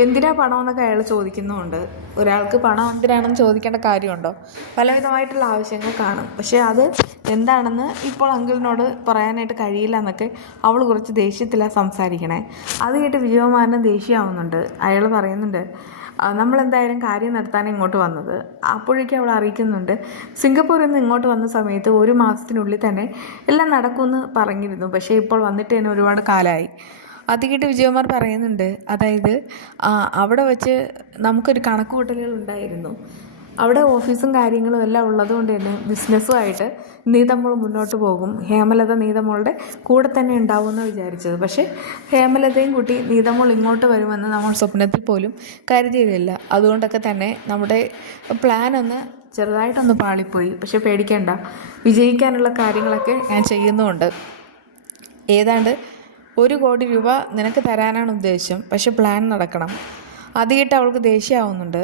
എന്തിനാ പണമെന്നൊക്കെ അയാൾ ചോദിക്കുന്നുമുണ്ട്. ഒരാൾക്ക് പണം എന്തിനാണെന്ന് ചോദിക്കേണ്ട കാര്യമുണ്ടോ? പലവിധമായിട്ടുള്ള ആവശ്യങ്ങൾ കാണും. പക്ഷേ അത് എന്താണെന്ന് ഇപ്പോൾ അങ്കിളിനോട് പറയാനായിട്ട് കഴിയില്ല എന്നൊക്കെ അവൾ കുറച്ച് ദേഷ്യത്തിലാണ് സംസാരിക്കണേ. അത് കേട്ട് വിജയകുമാരന് ദേഷ്യമാവുന്നുണ്ട്. അയാൾ പറയുന്നുണ്ട്, നമ്മളെന്തായാലും കാര്യം നടത്താൻ ഇങ്ങോട്ട് വന്നത്. അപ്പോഴേക്കും അവൾ അറിയിക്കുന്നുണ്ട്, സിംഗപ്പൂരിൽ നിന്ന് ഇങ്ങോട്ട് വന്ന സമയത്ത് 1 മാസത്തിനുള്ളിൽ തന്നെ എല്ലാം നടക്കുമെന്ന് പറഞ്ഞിരുന്നു. പക്ഷേ ഇപ്പോൾ വന്നിട്ട് തന്നെ ഒരുപാട് കാലമായി. അത് കേട്ട് വിജയകുമാർ പറയുന്നുണ്ട്, അതായത് അവിടെ വെച്ച് നമുക്കൊരു കണക്ക് കൂട്ടലുകൾ ഉണ്ടായിരുന്നു. അവിടെ ഓഫീസും കാര്യങ്ങളും എല്ലാം ഉള്ളതുകൊണ്ട് തന്നെ ബിസിനസ്സുമായിട്ട് നീതമോൾ മുന്നോട്ട് പോകും. ഹേമലത നീതമോളുടെ കൂടെ തന്നെ ഉണ്ടാവുമെന്ന് വിചാരിച്ചത്. പക്ഷേ ഹേമലതയും കൂട്ടി നീതമോൾ ഇങ്ങോട്ട് വരുമെന്ന് നമ്മൾ സ്വപ്നത്തിൽ പോലും കരുതിയതില്ല. അതുകൊണ്ടൊക്കെ തന്നെ നമ്മുടെ പ്ലാനൊന്ന് ചെറുതായിട്ടൊന്ന് പാളിപ്പോയി. പക്ഷെ പേടിക്കേണ്ട, വിജയിക്കാനുള്ള കാര്യങ്ങളൊക്കെ ഞാൻ ചെയ്യുന്നുമുണ്ട്. ഏതാണ്ട് 1 കോടി രൂപ നിനക്ക് തരാനാണ് ഉദ്ദേശം. പക്ഷെ പ്ലാൻ നടക്കണം. അത് കേട്ട് അവൾക്ക് ദേഷ്യമാവുന്നുണ്ട്.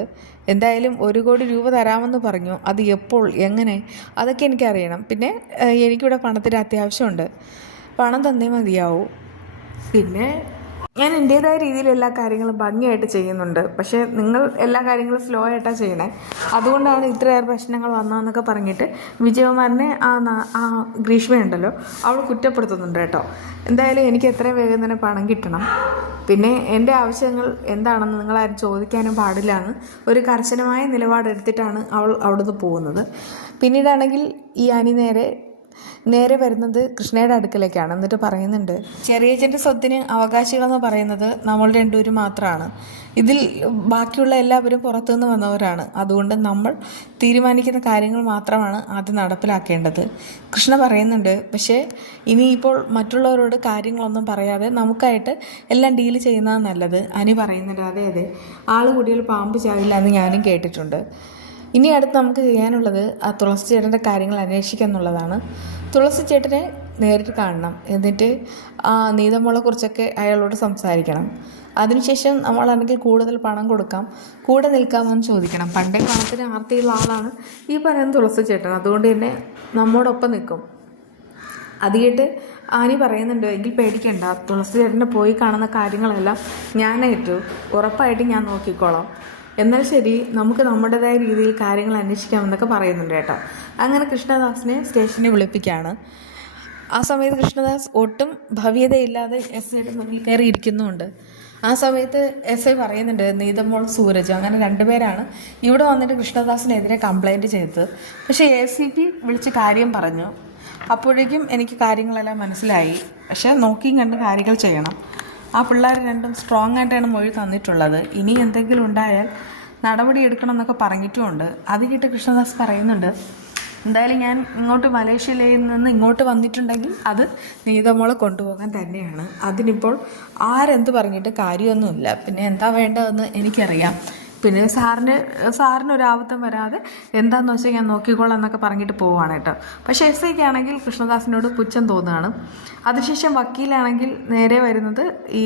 എന്തായാലും 1 കോടി രൂപ തരാമെന്ന് പറഞ്ഞു. അത് എപ്പോൾ, എങ്ങനെ, അതൊക്കെ എനിക്കറിയണം. പിന്നെ എനിക്കിവിടെ പണത്തിന് അത്യാവശ്യമുണ്ട്. പണം തന്നേ മതിയാവൂ. പിന്നെ ഞാൻ എൻ്റേതായ രീതിയിൽ എല്ലാ കാര്യങ്ങളും ഭംഗിയായിട്ട് ചെയ്യുന്നുണ്ട്. പക്ഷേ നിങ്ങൾ എല്ലാ കാര്യങ്ങളും സ്ലോ ആയിട്ടാണ് ചെയ്യണേ. അതുകൊണ്ടാണ് ഇത്രയേറെ പ്രശ്നങ്ങൾ വന്നതെന്നൊക്കെ പറഞ്ഞിട്ട് വിജയകുമാരനെ ആ ഗ്രീഷ്മയുണ്ടല്ലോ അവൾ കുറ്റപ്പെടുത്തുന്നുണ്ട് കേട്ടോ. എന്തായാലും എനിക്ക് എത്രയും വേഗം തന്നെ പണം കിട്ടണം. പിന്നെ എൻ്റെ ആവശ്യങ്ങൾ എന്താണെന്ന് നിങ്ങളാരും ചോദിക്കാനും പാടില്ല എന്ന് ഒരു കർശനമായ നിലപാടെടുത്തിട്ടാണ് അവൾ അവിടുന്ന് പോകുന്നത്. പിന്നീടാണെങ്കിൽ ഈ അനി നേരെ വരുന്നത് കൃഷ്ണയുടെ അടുക്കലേക്കാണ്. എന്നിട്ട് പറയുന്നുണ്ട്, ചെറിയച്ഛൻ്റെ സ്വത്തിന് അവകാശികളെന്ന് പറയുന്നത് നമ്മൾ രണ്ടുപേരും മാത്രമാണ്. ഇതിൽ ബാക്കിയുള്ള എല്ലാവരും പുറത്തുനിന്ന് വന്നവരാണ്. അതുകൊണ്ട് നമ്മൾ തീരുമാനിക്കുന്ന കാര്യങ്ങൾ മാത്രമാണ് ആദ്യം നടപ്പിലാക്കേണ്ടത്. കൃഷ്ണ പറയുന്നുണ്ട്, പക്ഷേ ഇനിയിപ്പോൾ മറ്റുള്ളവരോട് കാര്യങ്ങളൊന്നും പറയാതെ നമുക്കായിട്ട് എല്ലാം ഡീൽ ചെയ്യുന്നത് നല്ലത്. അനി പറയുന്നുണ്ട്, അതെ അതെ, ആൾ കൂടിയാൽ പാമ്പ് ചാവില്ല എന്ന് ഞാനും കേട്ടിട്ടുണ്ട്. ഇനി അടുത്ത് നമുക്ക് ചെയ്യാനുള്ളത് ആ തുളസി ചേട്ടൻ്റെ കാര്യങ്ങൾ അന്വേഷിക്കുക എന്നുള്ളതാണ്. തുളസി ചേട്ടനെ നേരിട്ട് കാണണം. എന്നിട്ട് നീതമോളെക്കുറിച്ചൊക്കെ അയാളോട് സംസാരിക്കണം. അതിനുശേഷം നമ്മളാണെങ്കിൽ കൂടുതൽ പണം കൊടുക്കാം, കൂടെ നിൽക്കാമെന്ന് ചോദിക്കണം. പണ്ടേ പണത്തിന് ആർത്തിയുള്ള ആളാണ് ഈ പറയുന്ന തുളസി ചേട്ടൻ. അതുകൊണ്ട് തന്നെ നമ്മോടൊപ്പം നിൽക്കും. അത് കേട്ട് ആനി പറയുന്നുണ്ട്, എങ്കിൽ പേടിക്കണ്ട, തുളസി ചേട്ടനെ പോയി കാണുന്ന കാര്യങ്ങളെല്ലാം ഞാനേറ്റു, ഉറപ്പായിട്ട് ഞാൻ നോക്കിക്കോളാം. എന്നാൽ ശരി, നമുക്ക് നമ്മുടേതായ രീതിയിൽ കാര്യങ്ങൾ അന്വേഷിക്കാമെന്നൊക്കെ പറയുന്നുണ്ട് കേട്ടോ. അങ്ങനെ കൃഷ്ണദാസിനെ സ്റ്റേഷനിൽ വിളിപ്പിക്കുകയാണ്. ആ സമയത്ത് കൃഷ്ണദാസ് ഒട്ടും ഭവ്യതയില്ലാതെ SIയുടെ മുന്നിൽ കയറി ഇരിക്കുന്നുമുണ്ട്. ആ സമയത്ത് SI പറയുന്നുണ്ട്, നീതമോൾ, സൂരജ്, അങ്ങനെ 2 പേരാണ് ഇവിടെ വന്നിട്ട് കൃഷ്ണദാസിനെതിരെ കംപ്ലൈൻറ്റ് ചെയ്തത്. പക്ഷേ ACP വിളിച്ച് കാര്യം പറഞ്ഞു. അപ്പോഴേക്കും എനിക്ക് കാര്യങ്ങളെല്ലാം മനസ്സിലായി. പക്ഷേ നോക്കിയും കണ്ട് കാര്യങ്ങൾ ചെയ്യണം. ആ പിള്ളേർ രണ്ടും സ്ട്രോങ് ആയിട്ടാണ് മൊഴി തന്നിട്ടുള്ളത്. ഇനി എന്തെങ്കിലും ഉണ്ടായാൽ നടപടി എടുക്കണം എന്നൊക്കെ പറഞ്ഞിട്ടുമുണ്ട്. അത് കേട്ട് കൃഷ്ണദാസ് പറയുന്നുണ്ട്, എന്തായാലും ഞാൻ ഇങ്ങോട്ട് മലേഷ്യയിൽ നിന്ന് ഇങ്ങോട്ട് വന്നിട്ടുണ്ടെങ്കിൽ അത് നീതമോളെ കൊണ്ടുപോകാൻ തന്നെയാണ്. അതിനിപ്പോൾ ആരെന്ത് പറഞ്ഞിട്ട് കാര്യമൊന്നുമില്ല. പിന്നെ എന്താ വേണ്ടതെന്ന് എനിക്കറിയാം. പിന്നെ സാറിനൊരാപത്തം വരാതെ എന്താണെന്ന് വെച്ചാൽ ഞാൻ നോക്കിക്കോളാം എന്നൊക്കെ പറഞ്ഞിട്ട് പോവുകയാണ് കേട്ടോ. പക്ഷേ SIക്ക് ആണെങ്കിൽ കൃഷ്ണദാസിനോട് പുച്ഛം തോന്നുകയാണ്. അതിനുശേഷം വക്കീലാണെങ്കിൽ നേരെ വരുന്നത് ഈ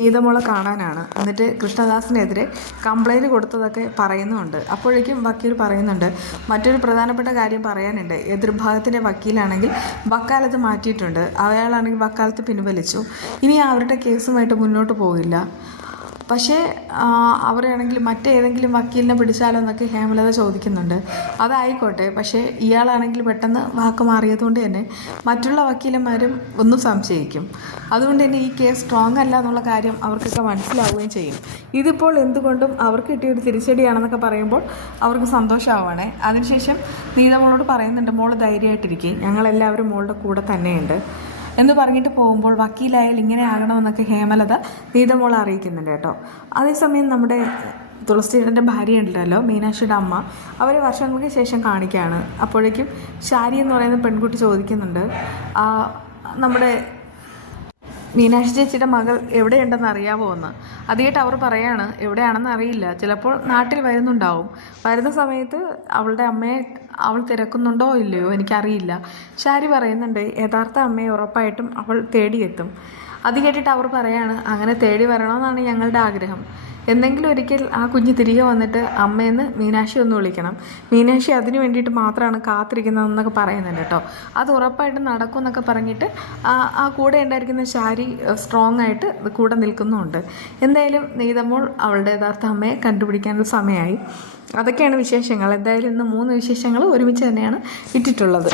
നീതമോളെ കാണാനാണ്. എന്നിട്ട് കൃഷ്ണദാസിനെതിരെ കംപ്ലൈൻറ്റ് കൊടുത്തതൊക്കെ പറയുന്നുമുണ്ട്. അപ്പോഴേക്കും വക്കീൽ പറയുന്നുണ്ട്, മറ്റൊരു പ്രധാനപ്പെട്ട കാര്യം പറയാനുണ്ട്. എതിർഭാഗത്തിൻ്റെ വക്കീലാണെങ്കിൽ വക്കാലത്ത് മാറ്റിയിട്ടുണ്ട്. അയാളാണെങ്കിൽ വക്കാലത്ത് പിൻവലിച്ചു. ഇനി അവരുടെ കേസുമായിട്ട് മുന്നോട്ട് പോകില്ല. പക്ഷേ അവരാണെങ്കിൽ മറ്റേതെങ്കിലും വക്കീലിനെ പിടിച്ചാലോ എന്നൊക്കെ ഹേമലത ചോദിക്കുന്നുണ്ട്. അതായിക്കോട്ടെ, പക്ഷേ ഇയാളാണെങ്കിൽ പെട്ടെന്ന് വാക്ക് മാറിയതുകൊണ്ട് തന്നെ മറ്റുള്ള വക്കീലന്മാരും ഒന്നും സംശയിക്കും. അതുകൊണ്ട് തന്നെ ഈ കേസ് സ്ട്രോങ് അല്ല എന്നുള്ള കാര്യം അവർക്കൊക്കെ മനസ്സിലാവുകയും ചെയ്യും. ഇതിപ്പോൾ എന്തുകൊണ്ടും അവർക്ക് കിട്ടിയൊരു തിരിച്ചടിയാണെന്നൊക്കെ പറയുമ്പോൾ അവർക്ക് സന്തോഷമാവുകയാണേ. അതിനുശേഷം നീതമോളോട് പറയുന്നുണ്ട്, മോള് ധൈര്യമായിട്ടിരിക്കും, ഞങ്ങളെല്ലാവരും മോളുടെ കൂടെ തന്നെയുണ്ട് എന്ന് പറഞ്ഞിട്ട് പോകുമ്പോൾ വക്കീലായാൽ ഇങ്ങനെ ആകണമെന്നൊക്കെ ഹേമലത നീതമോളെ അറിയിക്കുന്നുണ്ട് കേട്ടോ. അതേസമയം നമ്മുടെ തുളസിയുടെ ഭാര്യ ഉണ്ടല്ലോ, മീനാക്ഷിയുടെ അമ്മ, അവർ വർഷങ്ങൾക്ക് ശേഷം കാണിക്കുകയാണ്. അപ്പോഴേക്കും ഷാരി എന്ന് പറയുന്ന പെൺകുട്ടി ചോദിക്കുന്നുണ്ട്, നമ്മുടെ മീനാക്ഷി ചേച്ചിയുടെ മകൾ എവിടെയുണ്ടെന്ന് അറിയാമോ എന്ന്. അതായിട്ട് അവർ പറയാണ്, എവിടെയാണെന്ന് അറിയില്ല, ചിലപ്പോൾ നാട്ടിൽ വരുന്നുണ്ടാവും. വരുന്ന സമയത്ത് അവളുടെ അമ്മയെ അവൾ തിരക്കുന്നുണ്ടോ ഇല്ലയോ എനിക്കറിയില്ല. ഷാരി പറയുന്നുണ്ട്, യഥാർത്ഥ അമ്മയെ ഉറപ്പായിട്ടും അവൾ തേടിയെത്തും. അത് കേട്ടിട്ട് അവർ പറയാണ് അങ്ങനെ തേടി വരണമെന്നാണ് ഞങ്ങളുടെ ആഗ്രഹം. എന്തെങ്കിലും ഒരിക്കൽ ആ കുഞ്ഞ് തിരികെ വന്നിട്ട് അമ്മയെന്ന് മീനാക്ഷി ഒന്ന് വിളിക്കണം. മീനാക്ഷി അതിന് വേണ്ടിയിട്ട് മാത്രമാണ് കാത്തിരിക്കുന്നതെന്നൊക്കെ പറയുന്നുണ്ട് കേട്ടോ. അത് ഉറപ്പായിട്ടും നടക്കും എന്നൊക്കെ പറഞ്ഞിട്ട് ആ കൂടെ ഉണ്ടായിരിക്കുന്ന ശാരി സ്ട്രോങ് ആയിട്ട് കൂടെ നിൽക്കുന്നുമുണ്ട്. എന്തായാലും നീതമോൾ അവളുടെ യഥാർത്ഥ അമ്മയെ കണ്ടുപിടിക്കാനുള്ള സമയമായി. അതൊക്കെയാണ് വിശേഷങ്ങൾ. എന്തായാലും ഇന്ന് 3 വിശേഷങ്ങൾ ഒരുമിച്ച് തന്നെയാണ് ഇട്ടിട്ടുള്ളത്.